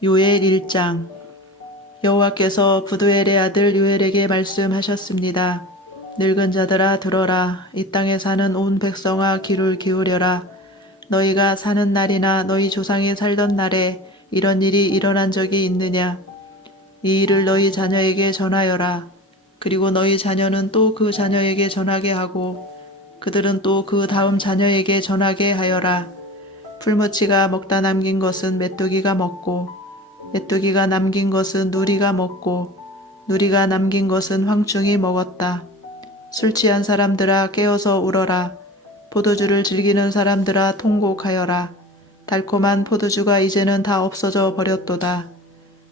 요엘 1장. 여호와께서 부두엘의 아들 요엘에게 말씀하셨습니다. 늙은 자들아 들어라. 이 땅에 사는 온 백성아 귀를 기울여라. 너희가 사는 날이나 너희 조상이 살던 날에 이런 일이 일어난 적이 있느냐? 이 일을 너희 자녀에게 전하여라. 그리고 너희 자녀는 또 그 자녀에게 전하게 하고 그들은 또 그 다음 자녀에게 전하게 하여라. 풀무치가 먹다 남긴 것은 메뚜기가 먹고 메뚜기가 남긴 것은 누리가 먹고 누리가 남긴 것은 황충이 먹었다. 술 취한 사람들아 깨어서 울어라. 포도주를 즐기는 사람들아 통곡하여라. 달콤한 포도주가 이제는 다 없어져 버렸도다.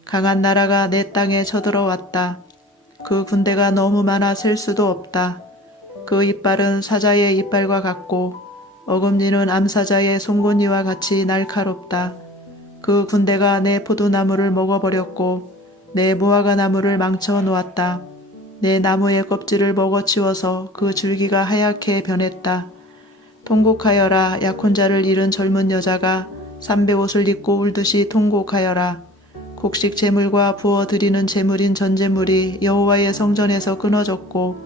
강한 나라가 내 땅에 쳐들어왔다. 그 군대가 너무 많아 셀 수도 없다. 그 이빨은 사자의 이빨과 같고 어금니는 암사자의 송곳니와 같이 날카롭다. 그 군대가 내 포도나무를 먹어버렸고 내 무화과 나무를 망쳐 놓았다. 내 나무의 껍질을 먹어치워서 그 줄기가 하얗게 변했다. 통곡하여라. 약혼자를 잃은 젊은 여자가 삼배옷을 입고 울듯이 통곡하여라. 곡식 제물과 부어드리는 제물인 전제물이 여호와의 성전에서 끊어졌고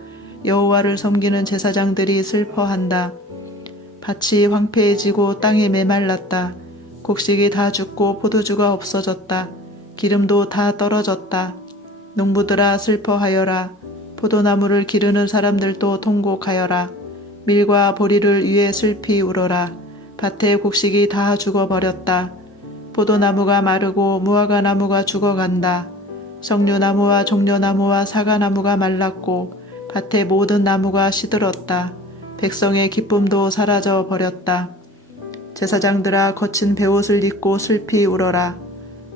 여호와를 섬기는 제사장들이 슬퍼한다. 밭이 황폐해지고 땅이 메말랐다. 곡식이 다 죽고 포도주가 없어졌다. 기름도 다 떨어졌다. 농부들아 슬퍼하여라. 포도나무를 기르는 사람들도 통곡하여라. 밀과 보리를 위해 슬피 울어라. 밭의 곡식이 다 죽어버렸다. 포도나무가 마르고 무화과 나무가 죽어간다. 석류나무와 종려나무와 사과나무가 말랐고 밭의 모든 나무가 시들었다. 백성의 기쁨도 사라져 버렸다. 제사장들아 거친 베옷을 입고 슬피 울어라.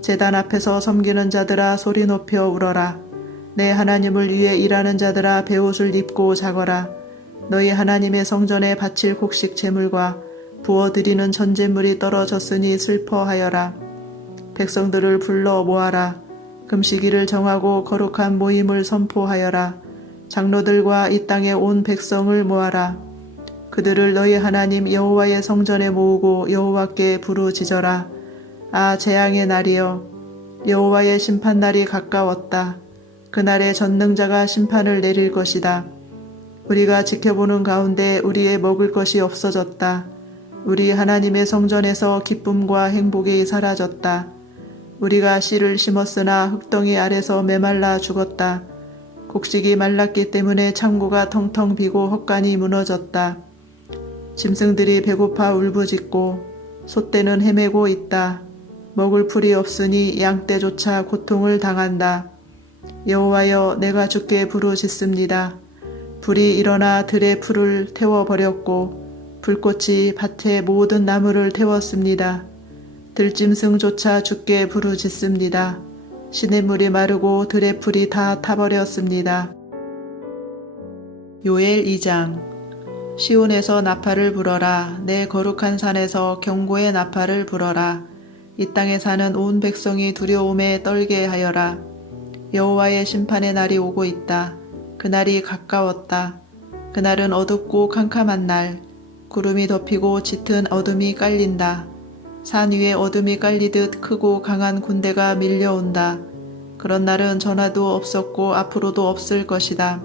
제단 앞에서 섬기는 자들아 소리 높여 울어라. 내 하나님을 위해 일하는 자들아 베옷을 입고 자거라. 너희 하나님의 성전에 바칠 곡식 제물과 부어드리는 전제물이 떨어졌으니 슬퍼하여라. 백성들을 불러 모아라. 금식일을 정하고 거룩한 모임을 선포하여라. 장로들과 이 땅의 온 백성을 모아라. 그들을 너희 하나님 여호와의 성전에 모으고 여호와께 부르짖어라. 아 재앙의 날이여. 여호와의 심판날이 가까웠다. 그날에 전능자가 심판을 내릴 것이다. 우리가 지켜보는 가운데 우리의 먹을 것이 없어졌다. 우리 하나님의 성전에서 기쁨과 행복이 사라졌다. 우리가 씨를 심었으나 흙덩이 아래서 메말라 죽었다. 곡식이 말랐기 때문에 창고가 텅텅 비고 헛간이 무너졌다. 짐승들이 배고파 울부짖고 소떼는 헤매고 있다. 먹을 풀이 없으니 양떼조차 고통을 당한다. 여호와여 내가 주께 부르짖습니다. 불이 일어나 들의 풀을 태워버렸고 불꽃이 밭의 모든 나무를 태웠습니다. 들짐승조차 주께 부르짖습니다. 시냇물이 마르고 들의 풀이 다 타버렸습니다. 요엘 2장. 시온에서 나팔을 불어라. 내 거룩한 산에서 경고의 나팔을 불어라. 이 땅에 사는 온 백성이 두려움에 떨게 하여라. 여호와의 심판의 날이 오고 있다. 그날이 가까웠다. 그날은 어둡고 캄캄한 날. 구름이 덮이고 짙은 어둠이 깔린다. 산 위에 어둠이 깔리듯 크고 강한 군대가 밀려온다. 그런 날은 전화도 없었고 앞으로도 없을 것이다.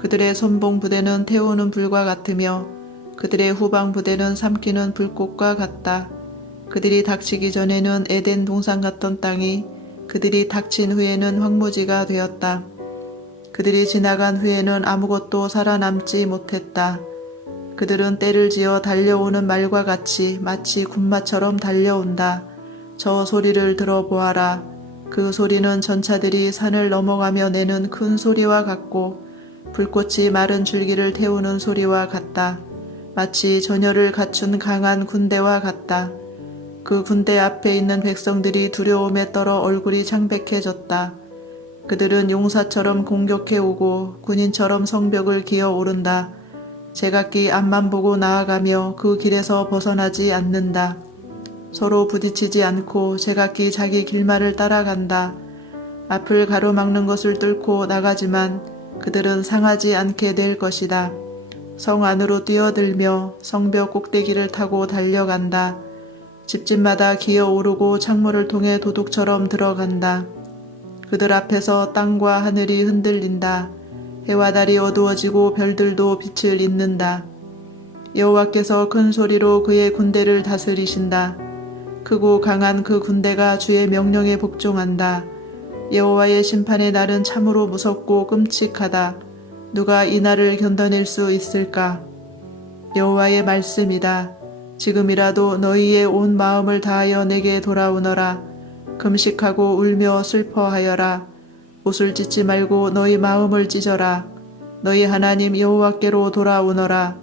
그들의 선봉 부대는 태우는 불과 같으며 그들의 후방 부대는 삼키는 불꽃과 같다. 그들이 닥치기 전에는 에덴 동산 같던 땅이 그들이 닥친 후에는 황무지가 되었다. 그들이 지나간 후에는 아무것도 살아남지 못했다. 그들은 떼를 지어 달려오는 말과 같이 마치 군마처럼 달려온다. 저 소리를 들어보아라. 그 소리는 전차들이 산을 넘어가며 내는 큰 소리와 같고 불꽃이 마른 줄기를 태우는 소리와 같다. 마치 전열을 갖춘 강한 군대와 같다. 그 군대 앞에 있는 백성들이 두려움에 떨어 얼굴이 창백해졌다. 그들은 용사처럼 공격해오고 군인처럼 성벽을 기어오른다. 제각기 앞만 보고 나아가며 그 길에서 벗어나지 않는다. 서로 부딪히지 않고 제각기 자기 길만을 따라간다. 앞을 가로막는 것을 뚫고 나가지만 그들은 상하지 않게 될 것이다. 성 안으로 뛰어들며 성벽 꼭대기를 타고 달려간다. 집집마다 기어오르고 창문을 통해 도둑처럼 들어간다. 그들 앞에서 땅과 하늘이 흔들린다. 해와 달이 어두워지고 별들도 빛을 잇는다. 여호와께서 큰 소리로 그의 군대를 다스리신다. 크고 강한 그 군대가 주의 명령에 복종한다. 여호와의 심판의 날은 참으로 무섭고 끔찍하다. 누가 이 날을 견뎌낼 수 있을까? 여호와의 말씀이다. 지금이라도 너희의 온 마음을 다하여 내게 돌아오너라. 금식하고 울며 슬퍼하여라. 옷을 찢지 말고 너희 마음을 찢어라. 너희 하나님 여호와께로 돌아오너라.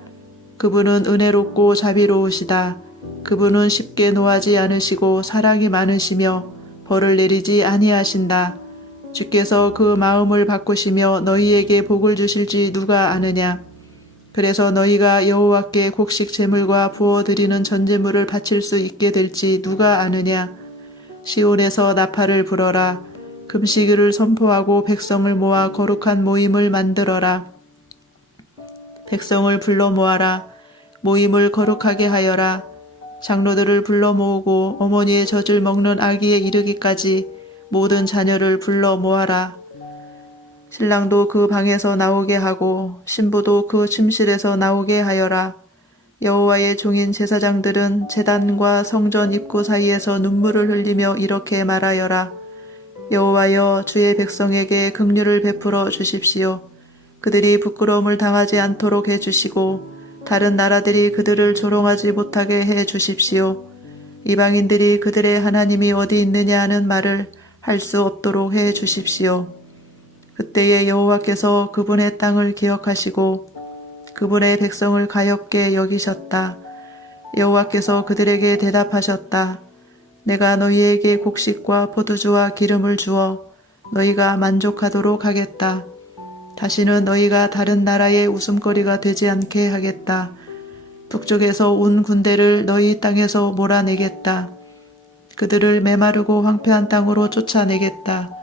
그분은 은혜롭고 자비로우시다. 그분은 쉽게 노하지 않으시고 사랑이 많으시며 벌을 내리지 아니하신다. 주께서 그 마음을 바꾸시며 너희에게 복을 주실지 누가 아느냐. 그래서 너희가 여호와께 곡식 제물과 부어드리는 전제물을 바칠 수 있게 될지 누가 아느냐. 시온에서 나팔을 불어라. 금식일을 선포하고 백성을 모아 거룩한 모임을 만들어라. 백성을 불러 모아라. 모임을 거룩하게 하여라. 장로들을 불러 모으고 어머니의 젖을 먹는 아기에 이르기까지 모든 자녀를 불러 모아라. 신랑도 그 방에서 나오게 하고 신부도 그 침실에서 나오게 하여라. 여호와의 종인 제사장들은 제단과 성전 입구 사이에서 눈물을 흘리며 이렇게 말하여라. 여호와여, 주의 백성에게 긍휼을 베풀어 주십시오. 그들이 부끄러움을 당하지 않도록 해주시고 다른 나라들이 그들을 조롱하지 못하게 해 주십시오. 이방인들이 그들의 하나님이 어디 있느냐 하는 말을 할 수 없도록 해 주십시오. 그때에 여호와께서 그분의 땅을 기억하시고 그분의 백성을 가엾게 여기셨다. 여호와께서 그들에게 대답하셨다. 내가 너희에게 곡식과 포도주와 기름을 주어 너희가 만족하도록 하겠다. 다시는 너희가 다른 나라의 웃음거리가 되지 않게 하겠다. 북쪽에서 온 군대를 너희 땅에서 몰아내겠다. 그들을 메마르고 황폐한 땅으로 쫓아내겠다.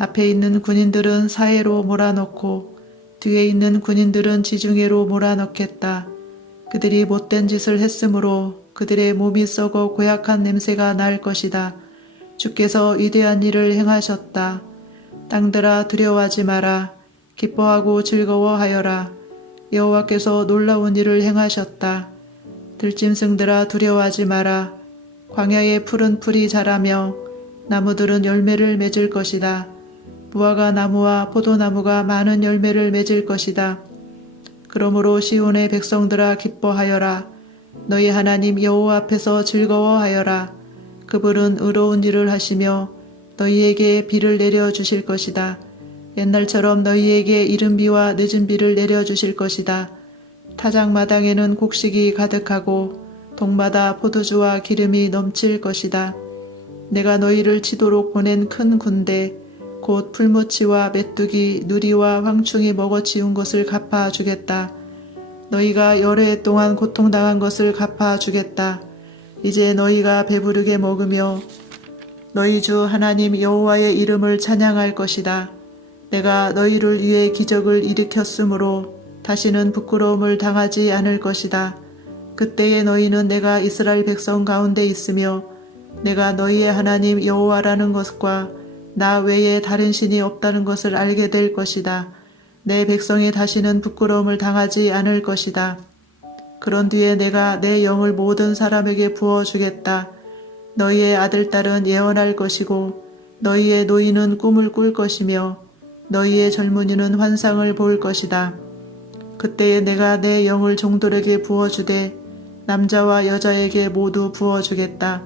앞에 있는 군인들은 사해로 몰아넣고 뒤에 있는 군인들은 지중해로 몰아넣겠다. 그들이 못된 짓을 했으므로 그들의 몸이 썩어 고약한 냄새가 날 것이다. 주께서 위대한 일을 행하셨다. 땅들아 두려워하지 마라. 기뻐하고 즐거워하여라. 여호와께서 놀라운 일을 행하셨다. 들짐승들아 두려워하지 마라. 광야에 푸른 풀이 자라며 나무들은 열매를 맺을 것이다. 무화과 나무와 포도나무가 많은 열매를 맺을 것이다. 그러므로 시온의 백성들아 기뻐하여라. 너희 하나님 여호와 앞에서 즐거워하여라. 그분은 의로운 일을 하시며 너희에게 비를 내려주실 것이다. 옛날처럼 너희에게 이른 비와 늦은 비를 내려주실 것이다. 타작마당에는 곡식이 가득하고 동마다 포도주와 기름이 넘칠 것이다. 내가 너희를 치도록 보낸 큰 군대 곧 풀무치와 메뚜기, 누리와 황충이 먹어치운 것을 갚아주겠다. 너희가 여러 해 동안 고통당한 것을 갚아주겠다. 이제 너희가 배부르게 먹으며 너희 주 하나님 여호와의 이름을 찬양할 것이다. 내가 너희를 위해 기적을 일으켰으므로 다시는 부끄러움을 당하지 않을 것이다. 그때에 너희는 내가 이스라엘 백성 가운데 있으며 내가 너희의 하나님 여호와라는 것과 나 외에 다른 신이 없다는 것을 알게 될 것이다. 내 백성이 다시는 부끄러움을 당하지 않을 것이다. 그런 뒤에 내가 내 영을 모든 사람에게 부어주겠다. 너희의 아들딸은 예언할 것이고 너희의 노인은 꿈을 꿀 것이며 너희의 젊은이는 환상을 볼 것이다. 그때에 내가 내 영을 종들에게 부어주되 남자와 여자에게 모두 부어주겠다.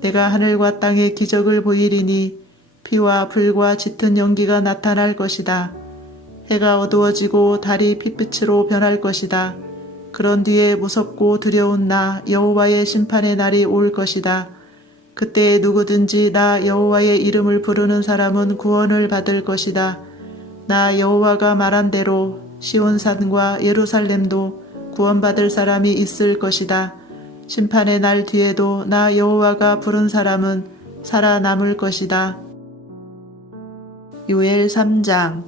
내가 하늘과 땅에 기적을 보이리니 피와 불과 짙은 연기가 나타날 것이다. 해가 어두워지고 달이 핏빛으로 변할 것이다. 그런 뒤에 무섭고 두려운 나 여호와의 심판의 날이 올 것이다. 그때에 누구든지 나 여호와의 이름을 부르는 사람은 구원을 받을 것이다. 나 여호와가 말한 대로 시온산과 예루살렘도 구원받을 사람이 있을 것이다. 심판의 날 뒤에도 나 여호와가 부른 사람은 살아남을 것이다. 요엘 3장.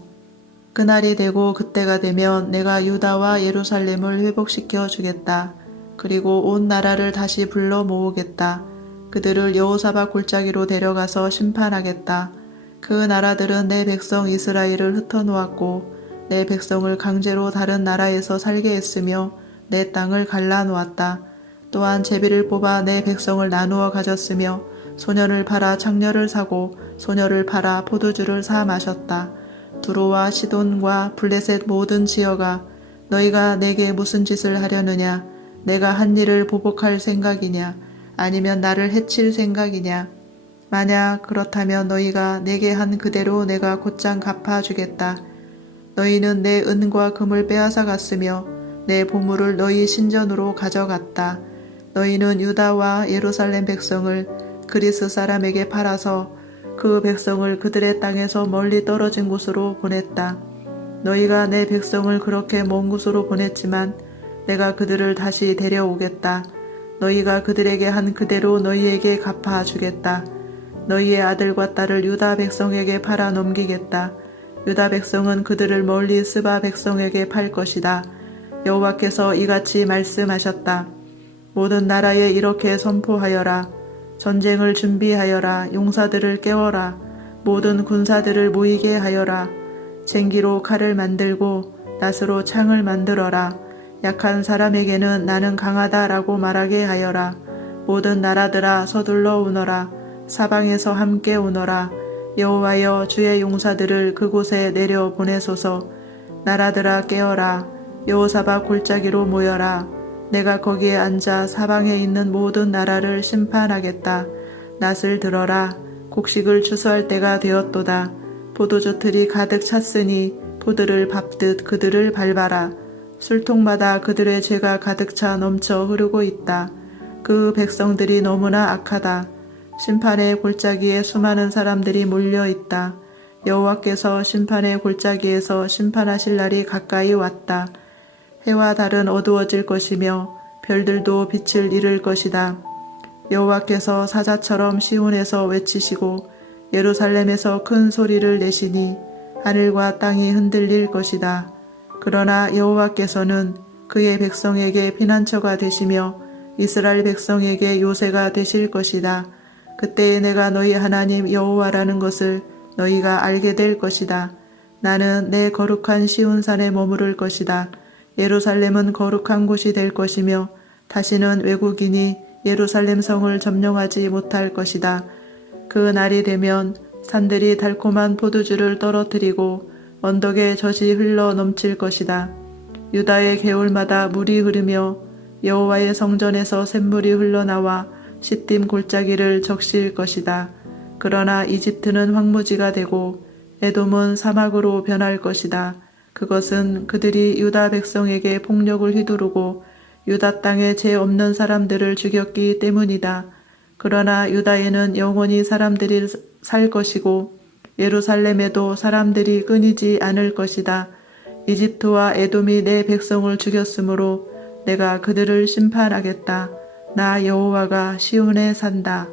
그날이 되고 그때가 되면 내가 유다와 예루살렘을 회복시켜 주겠다. 그리고 온 나라를 다시 불러 모으겠다. 그들을 여호사밧 골짜기로 데려가서 심판하겠다. 그 나라들은 내 백성 이스라엘을 흩어놓았고 내 백성을 강제로 다른 나라에서 살게 했으며 내 땅을 갈라놓았다. 또한 제비를 뽑아 내 백성을 나누어 가졌으며 소년을 팔아 창녀를 사고 소녀를 팔아 포도주를 사 마셨다. 두로와 시돈과 블레셋 모든 지어가 너희가 내게 무슨 짓을 하려느냐? 내가 한 일을 보복할 생각이냐? 아니면 나를 해칠 생각이냐? 만약 그렇다면 너희가 내게 한 그대로 내가 곧장 갚아주겠다. 너희는 내 은과 금을 빼앗아 갔으며 내 보물을 너희 신전으로 가져갔다. 너희는 유다와 예루살렘 백성을 그리스 사람에게 팔아서 그 백성을 그들의 땅에서 멀리 떨어진 곳으로 보냈다. 너희가 내 백성을 그렇게 먼 곳으로 보냈지만 내가 그들을 다시 데려오겠다. 너희가 그들에게 한 그대로 너희에게 갚아주겠다. 너희의 아들과 딸을 유다 백성에게 팔아 넘기겠다. 유다 백성은 그들을 멀리 스바 백성에게 팔 것이다. 여호와께서 이같이 말씀하셨다. 모든 나라에 이렇게 선포하여라. 전쟁을 준비하여라. 용사들을 깨워라. 모든 군사들을 모이게 하여라. 쟁기로 칼을 만들고 낫으로 창을 만들어라. 약한 사람에게는 나는 강하다라고 말하게 하여라. 모든 나라들아 서둘러 오너라. 사방에서 함께 오너라. 여호와여 주의 용사들을 그곳에 내려 보내소서. 나라들아 깨어라. 여호사밧 골짜기로 모여라. 내가 거기에 앉아 사방에 있는 모든 나라를 심판하겠다. 낫을 들어라. 곡식을 추수할 때가 되었도다. 포도주 틀이 가득 찼으니 포도를 밟듯 그들을 밟아라. 술통마다 그들의 죄가 가득 차 넘쳐 흐르고 있다. 그 백성들이 너무나 악하다. 심판의 골짜기에 수많은 사람들이 몰려 있다. 여호와께서 심판의 골짜기에서 심판하실 날이 가까이 왔다. 해와 달은 어두워질 것이며 별들도 빛을 잃을 것이다. 여호와께서 사자처럼 시온에서 외치시고 예루살렘에서 큰 소리를 내시니 하늘과 땅이 흔들릴 것이다. 그러나 여호와께서는 그의 백성에게 피난처가 되시며 이스라엘 백성에게 요새가 되실 것이다. 그때에 내가 너희 하나님 여호와라는 것을 너희가 알게 될 것이다. 나는 내 거룩한 시온산에 머무를 것이다. 예루살렘은 거룩한 곳이 될 것이며 다시는 외국인이 예루살렘 성을 점령하지 못할 것이다. 그 날이 되면 산들이 달콤한 포도주를 떨어뜨리고 언덕에 젖이 흘러 넘칠 것이다. 유다의 개울마다 물이 흐르며 여호와의 성전에서 샘물이 흘러나와 시딤 골짜기를 적실 것이다. 그러나 이집트는 황무지가 되고 에돔은 사막으로 변할 것이다. 그것은 그들이 유다 백성에게 폭력을 휘두르고 유다 땅에 죄 없는 사람들을 죽였기 때문이다. 그러나 유다에는 영원히 사람들이 살 것이고 예루살렘에도 사람들이 끊이지 않을 것이다. 이집트와 에돔이 내 백성을 죽였으므로 내가 그들을 심판하겠다. 나 여호와가 시온에 산다.